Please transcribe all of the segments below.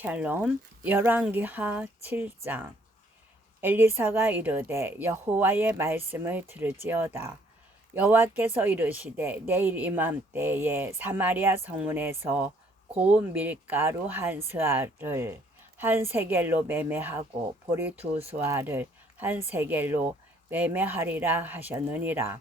샬롬. 열왕기하 7장. 엘리사가 이르되 여호와의 말씀을 들을지어다. 여호와께서 이르시되 내일 이맘때에 사마리아 성문에서 고운 밀가루 한 스아를 한 세겔로 매매하고 보리 두 스아를 한 세겔로 매매하리라 하셨느니라.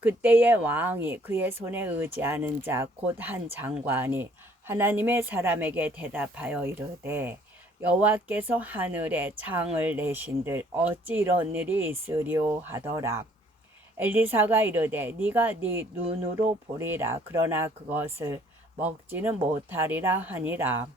그때에 왕이 그의 손에 의지하는 자 곧 한 장관이 하나님의 사람에게 대답하여 이르되 여호와께서 하늘에 창을 내신들 어찌 이런 일이 있으리오 하더라. 엘리사가 이르되 네가 네 눈으로 보리라. 그러나 그것을 먹지는 못하리라 하니라.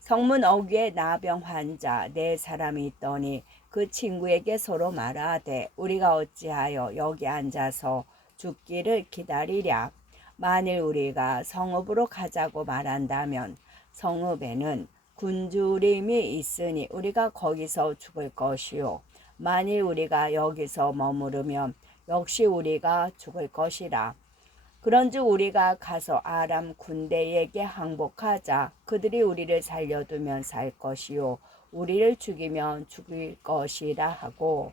성문 어귀에 나병 환자 네 사람이 있더니 그 친구에게 서로 말하되 우리가 어찌하여 여기 앉아서 죽기를 기다리랴. 만일 우리가 성읍으로 가자고 말한다면 성읍에는 굶주림이 있으니 우리가 거기서 죽을 것이요 만일 우리가 여기서 머무르면 역시 우리가 죽을 것이라. 그런즉 우리가 가서 아람 군대에게 항복하자. 그들이 우리를 살려두면 살 것이요 우리를 죽이면 죽일 것이라 하고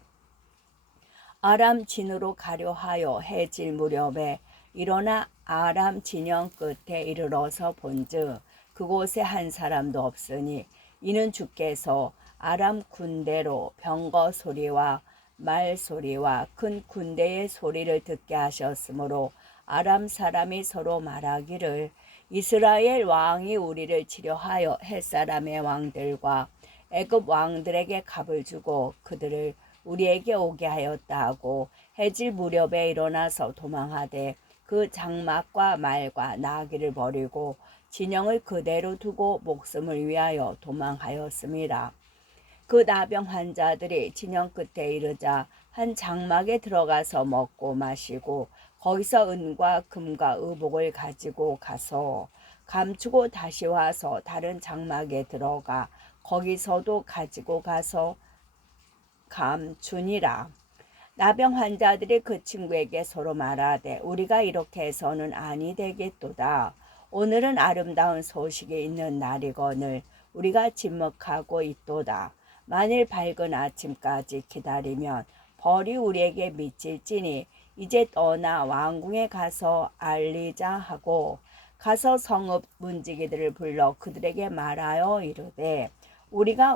아람 진으로 가려 하여 해질 무렵에 일어나 아람 진영 끝에 이르러서 본즉 그곳에 한 사람도 없으니 이는 주께서 아람 군대로 병거 소리와 말 소리와 큰 군대의 소리를 듣게 하셨으므로 아람 사람이 서로 말하기를 이스라엘 왕이 우리를 치려하여 햇사람의 왕들과 애굽 왕들에게 값을 주고 그들을 우리에게 오게 하였다 하고 해질 무렵에 일어나서 도망하되 그 장막과 말과 나귀를 버리고 진영을 그대로 두고 목숨을 위하여 도망하였습니다. 그 나병 환자들이 진영 끝에 이르자 한 장막에 들어가서 먹고 마시고 거기서 은과 금과 의복을 가지고 가서 감추고 다시 와서 다른 장막에 들어가 거기서도 가지고 가서 감추니라. 나병 환자들이 그 친구에게 서로 말하되 우리가 이렇게 해서는 아니 되겠도다. 오늘은 아름다운 소식이 있는 날이거늘 우리가 침묵하고 있도다. 만일 밝은 아침까지 기다리면 벌이 우리에게 미칠지니 이제 떠나 왕궁에 가서 알리자 하고 가서 성읍 문지기들을 불러 그들에게 말하여 이르되 우리가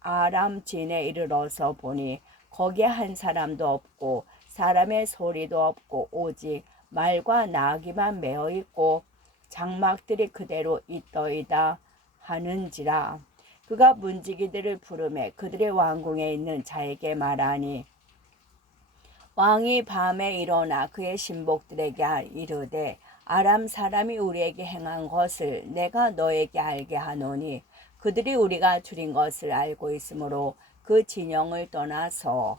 아람 진에 이르러서 보니 거기에 한 사람도 없고 사람의 소리도 없고 오직 말과 나귀만 매어 있고 장막들이 그대로 있더이다 하는지라. 그가 문지기들을 부르매 그들의 왕궁에 있는 자에게 말하니 왕이 밤에 일어나 그의 신복들에게 이르되 아람 사람이 우리에게 행한 것을 내가 너에게 알게 하노니 그들이 우리가 줄인 것을 알고 있으므로 그 진영을 떠나서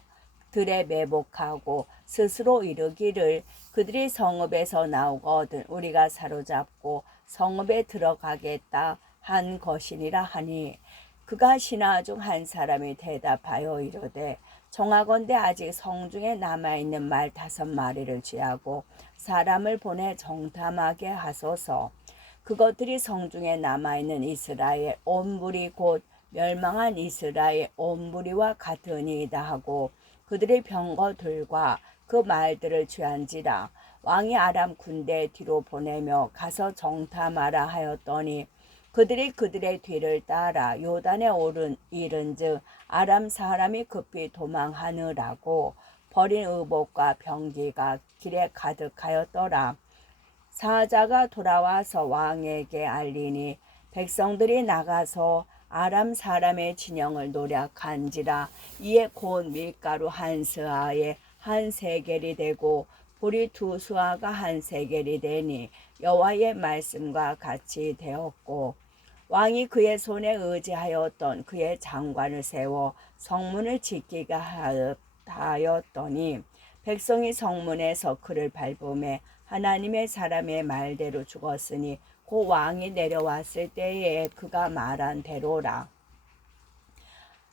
들에 매복하고 스스로 이르기를 그들이 성읍에서 나오거든 우리가 사로잡고 성읍에 들어가겠다 한 것이니라 하니 그가 신하 중 한 사람이 대답하여 이르되 청하건대 아직 성중에 남아있는 말 5마리를 취하고 사람을 보내 정탐하게 하소서. 그것들이 성중에 남아있는 이스라엘 온 무리 곧 멸망한 이스라엘 온 무리와 같으니이다 하고 그들의 병거들과 그 말들을 취한지라. 왕이 아람 군대 뒤로 보내며 가서 정탐하라 하였더니 그들이 그들의 뒤를 따라 요단에 이른즉 아람 사람이 급히 도망하느라고 버린 의복과 병기가 길에 가득하였더라. 사자가 돌아와서 왕에게 알리니 백성들이 나가서 아람 사람의 진영을 노략한지라. 이에 고운 밀가루 한 스아에 한 세겔이 되고 보리 두 스아가 한 세겔이 되니 여호와의 말씀과 같이 되었고 왕이 그의 손에 의지하였던 그의 장관을 세워 성문을 지키게 하였더니 백성이 성문에서 그를 밟음에 하나님의 사람의 말대로 죽었으니 그 왕이 내려왔을 때에 그가 말한 대로라.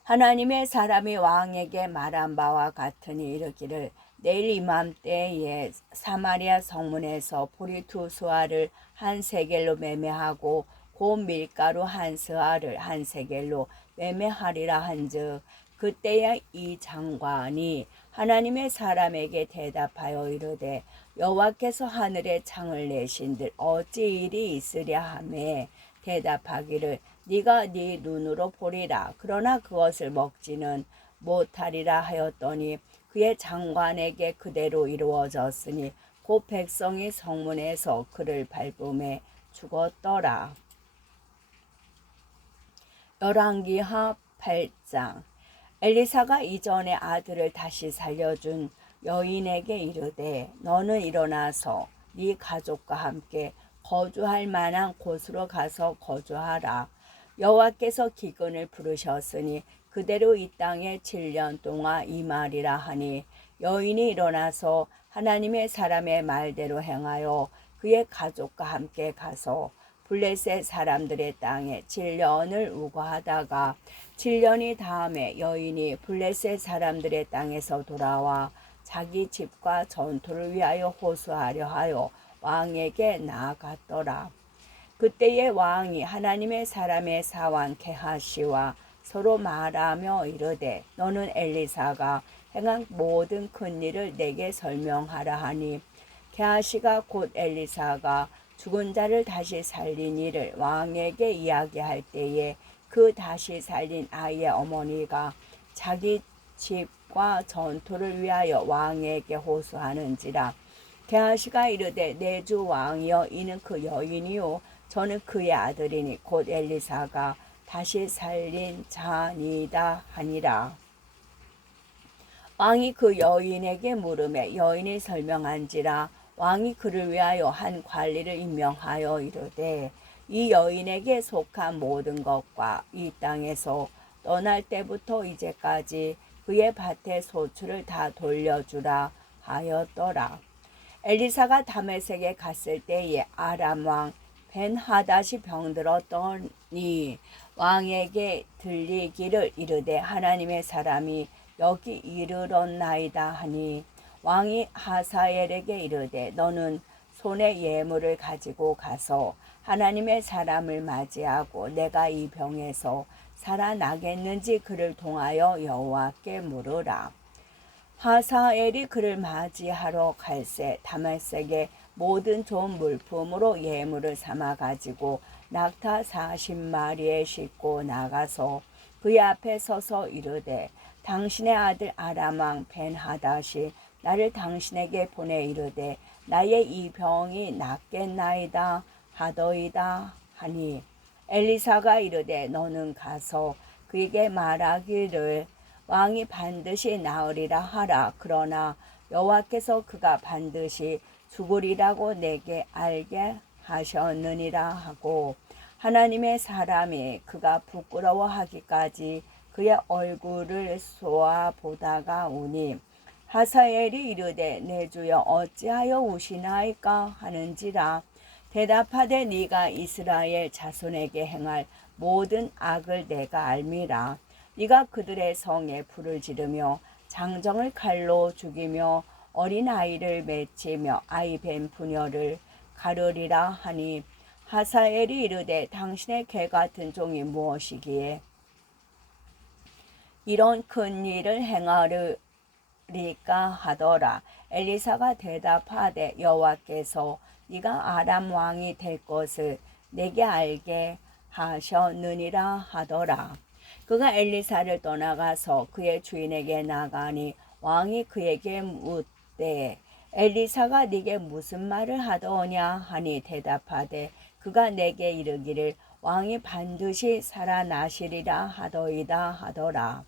하나님의 사람이 왕에게 말한 바와 같으니 이르기를 내일 이맘때에 사마리아 성문에서 보리 두 스아를 한 세겔로 매매하고 곧 밀가루 한 스아를 한 세겔로 매매하리라 한즉 그때야 이 장관이 하나님의 사람에게 대답하여 이르되 여호와께서 하늘에 창을 내신들 어찌 일이 있으랴 하매 대답하기를 네가 네 눈으로 보리라 그러나 그것을 먹지는 못하리라 하였더니 그의 장관에게 그대로 이루어졌으니 곧 백성이 성문에서 그를 밟음에 죽었더라. 열왕기하 8장. 엘리사가 이전에 아들을 다시 살려준 여인에게 이르되 너는 일어나서 네 가족과 함께 거주할 만한 곳으로 가서 거주하라. 여호와께서 기근을 부르셨으니 그대로 이 땅에 7년 동안 임하리라 하니 여인이 일어나서 하나님의 사람의 말대로 행하여 그의 가족과 함께 가서 블레셋 사람들의 땅에 7년을 우거하다가 7년이 다음에 여인이 블레셋 사람들의 땅에서 돌아와 자기 집과 전투를 위하여 호소하려 하여 왕에게 나아갔더라. 그때의 왕이 하나님의 사람의 사환 게하시와 서로 말하며 이르되 너는 엘리사가 행한 모든 큰 일을 내게 설명하라 하니 게하시가 곧 엘리사가 죽은 자를 다시 살린 일을 왕에게 이야기할 때에 그 다시 살린 아이의 어머니가 자기 집과 전투를 위하여 왕에게 호소하는지라. 게하시가 이르되 내 주 왕이여 이는 그 여인이요 저는 그의 아들이니 곧 엘리사가 다시 살린 자니이다 하니라. 왕이 그 여인에게 물음에 여인이 설명한지라. 왕이 그를 위하여 한 관리를 임명하여 이르되 이 여인에게 속한 모든 것과 이 땅에서 떠날 때부터 이제까지 그의 밭의 소출을 다 돌려주라 하였더라. 엘리사가 다메섹에 갔을 때에 아람 왕 벤하닷이 병들었더니 왕에게 들리기를 이르되 하나님의 사람이 여기 이르렀나이다 하니 왕이 하사엘에게 이르되 너는 손에 예물을 가지고 가서 하나님의 사람을 맞이하고 내가 이 병에서 살아나겠는지 그를 통하여 여호와께 물으라. 하사엘이 그를 맞이하러 갈새 다메섹의 모든 좋은 물품으로 예물을 삼아 가지고 낙타 40마리에 싣고 나가서 그의 앞에 서서 이르되 당신의 아들 아람 왕 벤하닷이 나를 당신에게 보내 이르되 나의 이 병이 낫겠나이다 하더이다 하니 엘리사가 이르되 너는 가서 그에게 말하기를 왕이 반드시 나으리라 하라. 그러나 여호와께서 그가 반드시 죽으리라고 내게 알게 하셨느니라 하고 하나님의 사람이 그가 부끄러워하기까지 그의 얼굴을 쏘아보다가 우니 하사엘이 이르되 내 주여 어찌하여 우시나이까 하는지라. 대답하되 네가 이스라엘 자손에게 행할 모든 악을 내가 알미라. 네가 그들의 성에 불을 지르며 장정을 칼로 죽이며 어린아이를 맺히며 아이 뵌 부녀를 가르리라 하니 하사엘이 이르되 당신의 개 같은 종이 무엇이기에 이런 큰 일을 행하리까 하더라. 엘리사가 대답하되 여호와께서 네가 아람 왕이 될 것을 내게 알게 하셨느니라 하더라. 그가 엘리사를 떠나가서 그의 주인에게 나가니 왕이 그에게 묻되 엘리사가 네게 무슨 말을 하더냐 하니 대답하되 그가 내게 이르기를 왕이 반드시 살아나시리라 하더이다 하더라.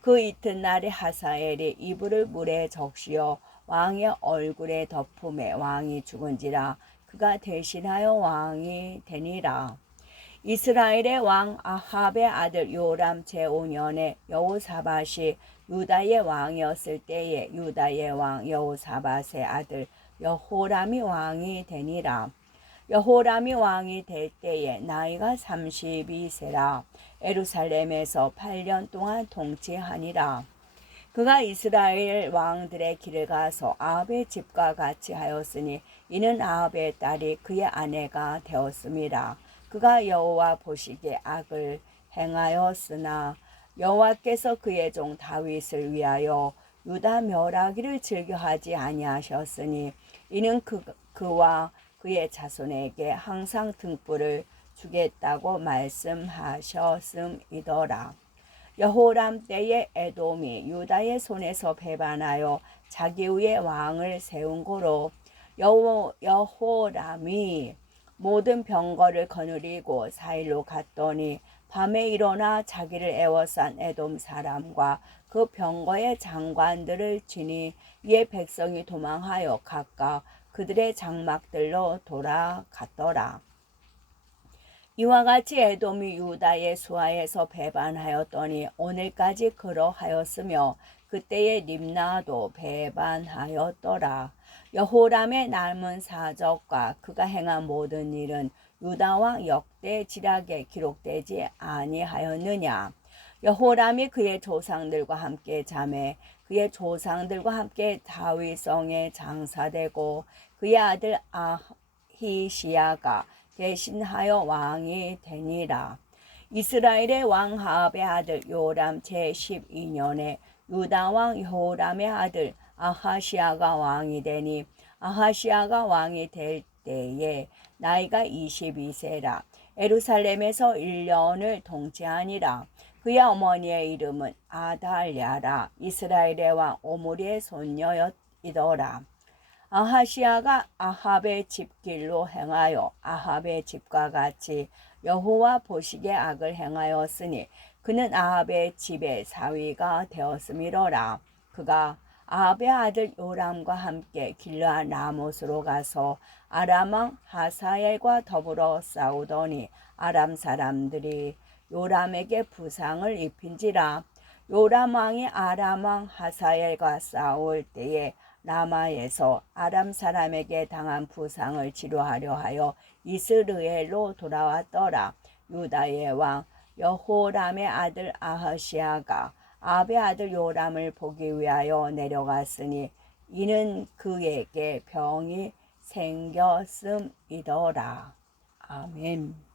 그 이튿날에 하사엘이 이불을 물에 적시어 왕의 얼굴에 덮음에 왕이 죽은지라. 그가 대신하여 왕이 되니라. 이스라엘의 왕 아합의 아들 요람 제5년에 여호사밧이 유다의 왕이었을 때에 유다의 왕 여호사밧의 아들 여호람이 왕이 되니라. 여호람이 왕이 될 때에 나이가 32세라. 예루살렘에서 8년 동안 통치하니라. 그가 이스라엘 왕들의 길을 가서 아합의 집과 같이 하였으니 이는 아합의 딸이 그의 아내가 되었음이라. 그가 여호와 보시기에 악을 행하였으나 여호와께서 그의 종 다윗을 위하여 유다 멸하기를 즐겨하지 아니하셨으니 이는 그와 그의 자손에게 항상 등불을 주겠다고 말씀하셨음이더라. 여호람 때에 에돔이 유다의 손에서 배반하여 자기 위에 왕을 세운 고로 여호람이 모든 병거를 거느리고 사일로 갔더니 밤에 일어나 자기를 애워싼 에돔 사람과 그 병거의 장관들을 치니 이에 백성이 도망하여 각각 그들의 장막들로 돌아갔더라. 이와 같이 에돔이 유다의 수하에서 배반하였더니 오늘까지 그러하였으며 그때의 림나도 배반하였더라. 여호람의 남은 사적과 그가 행한 모든 일은 유다왕 역대지략에 기록되지 아니하였느냐. 여호람이 그의 조상들과 함께 잠에 그의 조상들과 함께 다윗성에 장사되고 그의 아들 아히시야가 대신하여 왕이 되니라. 이스라엘의 왕 아합의 아들 요람 제12년에 유다 왕 여호람의 아들 아하시야가 왕이 되니 아하시야가 왕이 될 때에 나이가 22세라. 예루살렘에서 1년을 통치하니라. 그의 어머니의 이름은 아달랴라. 이스라엘의 왕 오므리의 손녀이더라. 아하시야가 아합의 집길로 행하여 아합의 집과 같이 여호와 보시기에 악을 행하였으니 그는 아합의 집의 사위가 되었음이로라. 그가 아합의 아들 요람과 함께 길르앗 라못으로 가서 아람 왕 하사엘과 더불어 싸우더니 아람 사람들이 요람에게 부상을 입힌지라. 요람 왕이 아람 왕 하사엘과 싸울 때에 라마에서 아람 사람에게 당한 부상을 치료하려 하여 이스라엘로 돌아왔더라. 유다의 왕 여호람의 아들 아하시야가 아합의 아들 요람을 보기 위하여 내려갔으니 이는 그에게 병이 생겼음이더라. 아멘.